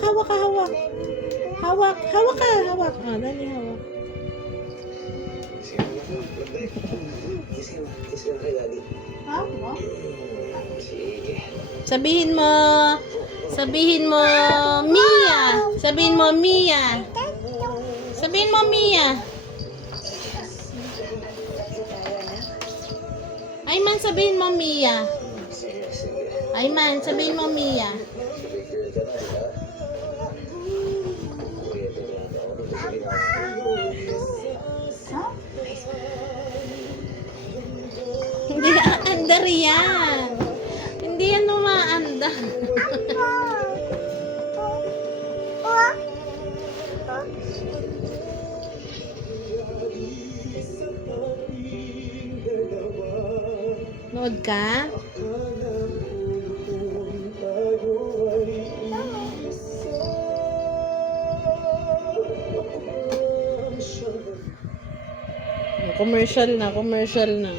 hawak ka, hawak. Hawak ka, hawak. Oh, dali, hawak. Ha? Sabihin mo, Mia. Sabihin mo, Mia. Sabihin mo, Mia. Ayman, sabihin mo, Mia. Ayman, sabihin mo, Mia. Hindi aandar yan. Hindi yan umaandar. Nood ka? Commercial na.